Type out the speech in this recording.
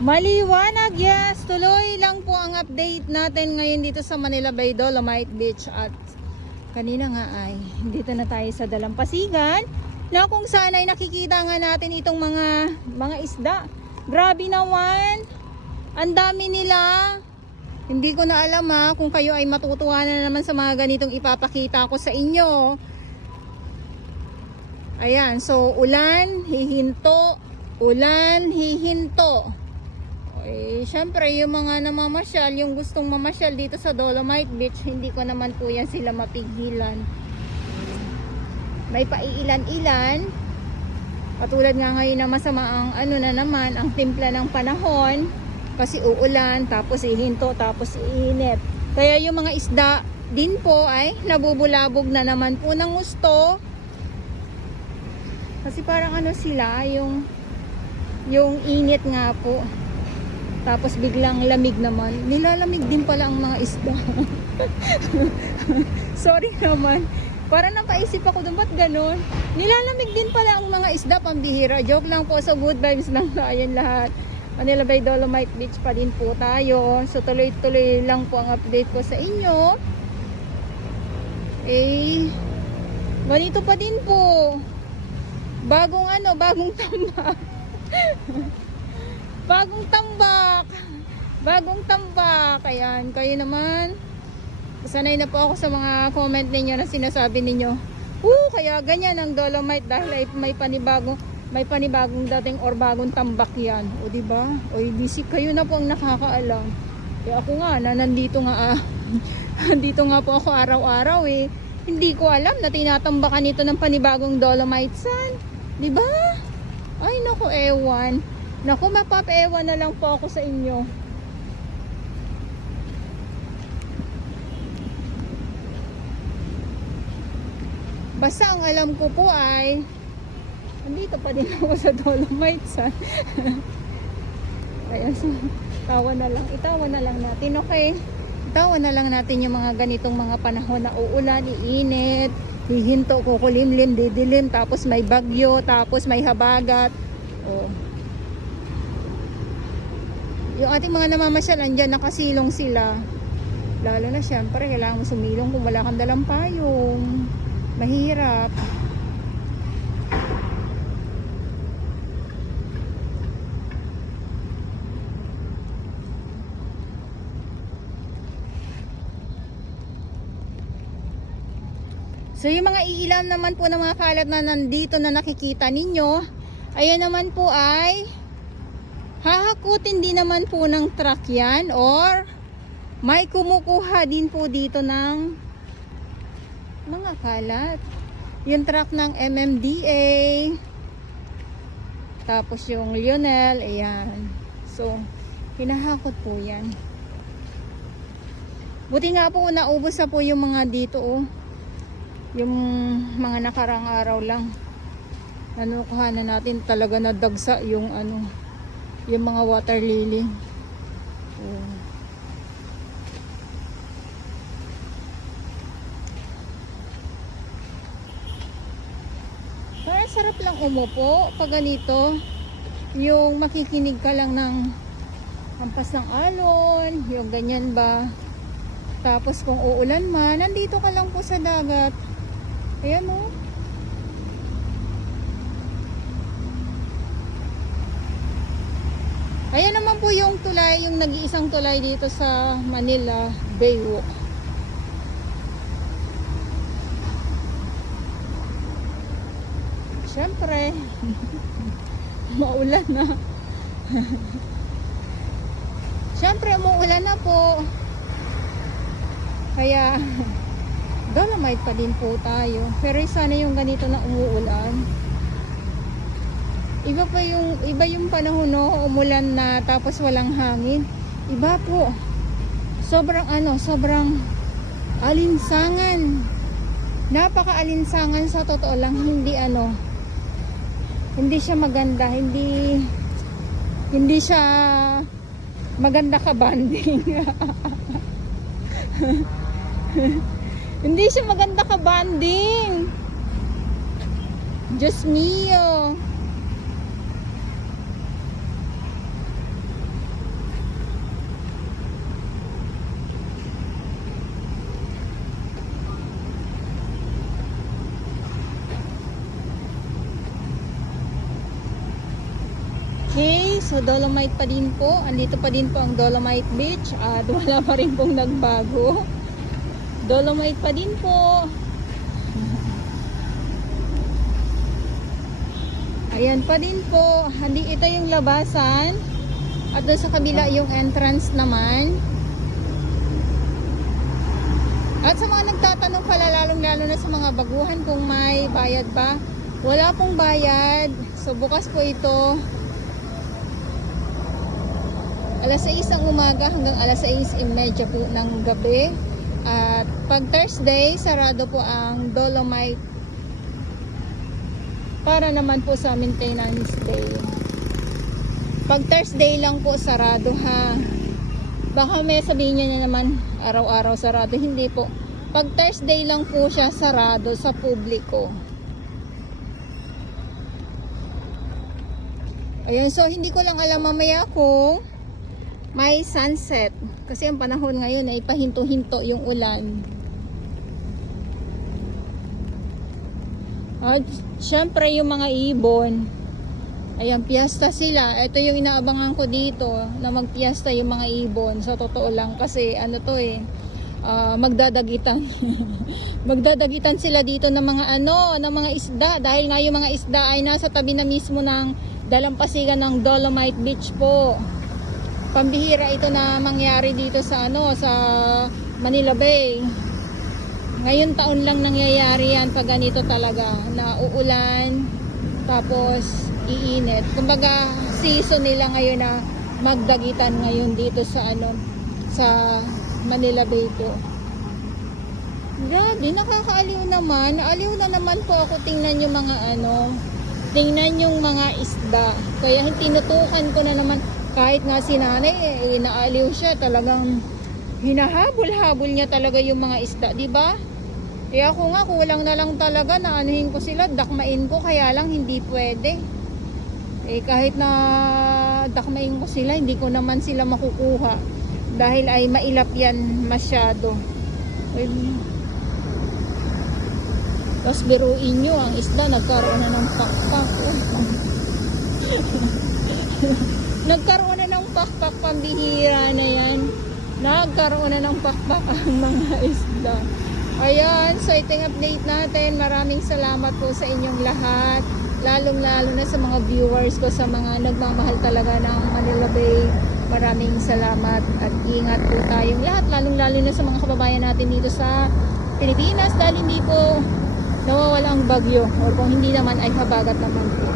Maliwanag, yes. Tuloy lang po ang update natin ngayon dito sa Manila Bay Dolomite Beach. At kanina nga ay dito na tayo sa Dalampasigan, na kung saan ay nakikita nga natin itong mga isda. Grabe naman, ang dami nila. Hindi ko na alam kung kayo ay matutuwa na naman sa mga ganitong ipapakita ko sa inyo. Ayan, so ulan, hihinto, ulan, hihinto. Eh, syempre yung mga namamasyal, yung gustong mamasyal dito sa Dolomite Beach, hindi ko naman po yan sila mapigilan. May paiilan-ilan, katulad nga ngayon na masama ang na naman, ang timpla ng panahon, kasi uulan, tapos ihinto, tapos iinit. Kaya yung mga isda din po ay nabubulabog na naman po ng gusto. Kasi parang sila, yung init nga po. Tapos biglang lamig naman. Nilalamig din pala ang mga isda. Sorry naman. Parang napaisip ako doon, ba't ganun? Nilalamig din pala ang mga isda, pambihira. Joke lang po, so good vibes lang tayo lahat. Manila Bay Dolomite Beach pa din po tayo. So tuloy-tuloy lang po ang update ko sa inyo. Eh, ganito pa din po. Bagong bagong tambak. Bagong tambak. Ayan, kayo naman, sanay na po ako sa mga comment ninyo na sinasabi ninyo, kaya ganyan ang Dolomite dahil ay may panibagong dating or bagong tambak yan. O diba? O busy kayo na po ang nakakaalam. Kaya ako nga, nandito nga nandito nga po ako araw-araw eh. Hindi ko alam na tinatambakan ito ng panibagong Dolomite Sand. Diba? Ay naku, ewan. Naku, mapapaewan na lang po ako sa inyo. Basta ang alam ko po ay nandito pa din ako sa Dolomite Sand. Kaya itawa na lang natin, okay? Itawa na lang natin yung mga ganitong mga panahon na uulan, iinit, hihinto, kukulimlim, didilim, tapos may bagyo, tapos may habagat. Yung ating mga namamasyal, andyan nakasilong sila. Lalo na syempre, kailangan mo sumilong kung wala kang dalang payong. Mahirap. So yung mga iilam naman po ng mga kalat na nandito na nakikita ninyo, ayan naman po ay hahakutin din naman po ng truck yan, or may kumukuha din po dito ng mga kalat. Yung truck ng MMDA, tapos yung Lionel, ayan. So hinahakot po yan. Buti nga po naubos na po yung mga dito yung mga nakarang araw lang. Kuhanan natin, talaga nadagsa yung yung mga water lily. Parang sarap lang umupo pag ganito, yung makikinig ka lang ng hampas ng alon, yung ganyan ba. Tapos kung uulan man, nandito ka lang po sa dagat. Ayan o. Ayan naman po yung tulay, yung nag-iisang tulay dito sa Manila Baywalk. Siyempre, maulan na. Siyempre, umuulan na po. Kaya, Dolomite pa din po tayo. Pero sana yung ganito na umuulan. Iba yung panahon, no? Umulan na tapos walang hangin. Iba po. Sobrang sobrang alinsangan. Napaka-alinsangan sa totoo lang. Hindi siya maganda. Hindi siya maganda ka-banding. Hindi siya maganda ka-banding. Diyos mio. Okay, so Dolomite pa din po. Andito pa din po ang Dolomite Beach at wala pa rin pong nagbago. Dolomite pa din po. Ayan pa din po. Ito yung labasan. At doon sa kabila yung entrance naman. At sa mga nagtatanong pala, lalong-lalo na sa mga baguhan kung may bayad ba. Wala pong bayad. So bukas po ito. Alas 6 ng umaga hanggang alas 6:30 po ng gabi. At pag Thursday, sarado po ang Dolomite para naman po sa maintenance day. Pag Thursday lang po sarado ha. Baka may sabihin niya na naman araw-araw sarado. Hindi po. Pag Thursday lang po siya sarado sa publiko. Ayan, so hindi ko lang alam mamaya kung may sunset. Kasi ang panahon ngayon ay pahinto-hinto yung ulan. At syempre yung mga ibon. Ayan, piyesta sila. Ito yung inaabangan ko dito na magpiyesta yung mga ibon. Sa totoo lang kasi ano to magdadagitan. Magdadagitan sila dito ng mga ng mga isda. Dahil nga yung mga isda ay nasa tabi na mismo ng dalampasigan ng Dolomite Beach po. Pambihira ito na mangyari dito sa sa Manila Bay. Ngayon taon lang nangyayari yan pag ganito talaga na uulan tapos iinit. Kumbaga season nila ngayon na magdagitan ngayon dito sa sa Manila Bay po. Grabe, nakakaaliw naman. Naaliw na naman po ako tingnan yung mga tingnan yung mga isda. Kaya tinutukan ko na naman. Kahit nga si nanay, naaliw siya, talagang hinahabol-habol niya talaga yung mga isda, di ba? Kaya ako nga, kulang na lang talaga na anuhin ko sila, dakmain ko, kaya lang hindi pwede. Kahit na dakmain ko sila, hindi ko naman sila makukuha. Dahil ay mailap yan masyado. Tapos biruin nyo, ang isda nagkaroon na ng pakpak. Nagkaroon na ng pakpak, pambihira na yan. Nagkaroon na ng pakpak ang mga isda. Ayan, so ito yung update natin. Maraming salamat po sa inyong lahat. Lalong-lalo na sa mga viewers ko, sa mga nagmamahal talaga ng Manila Bay. Maraming salamat at ingat po tayong lahat. Lalong-lalo na sa mga kababayan natin dito sa Pilipinas dahil hindi po nawawala ang bagyo. O kung hindi naman ay habagat naman po.